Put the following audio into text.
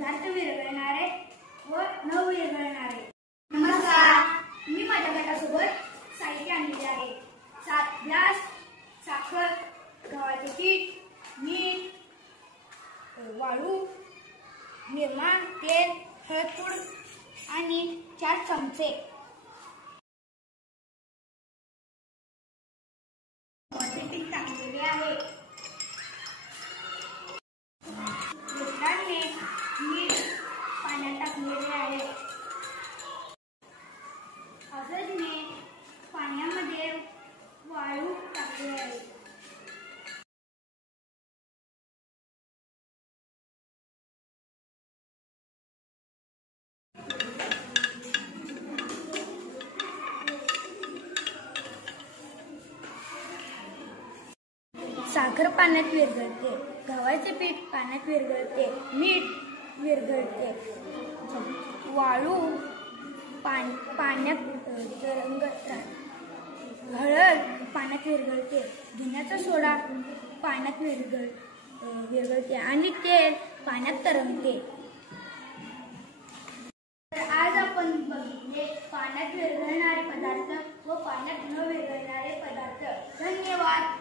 पदार्थ विरघळणारे व न विरघळणारे। नमस्कार, मी माझ्या गटासोबत साहित्य आणले आहे। 7 ग्लास साखर, गव्हाचे पीठ, मीठ, वाळू, निरमा, तेल, हळदपूड आणि 4 चमचे पीठ टाकलेले आहे। मिठाने मीठ पाण्यात टाकलेले आहे। हळदने पाण्यामध्ये वाळू टाकले आहे। साखर पाण्यात विरघळते, गव्हाचे पीठ पाण्यात विरघळते, मीठ विरघळते, वाळू पाण्यात तरंगत, हळद पाण्यात विरघळते, धन्याचा सोडा पाण्यात विरघळते आणि तेल पाण्यात तरंगते। आज आपण बघितले पाण्यात विरघळणारे पदार्थ व पाण्यात न विरघळणारे पदार्थ। धन्यवाद।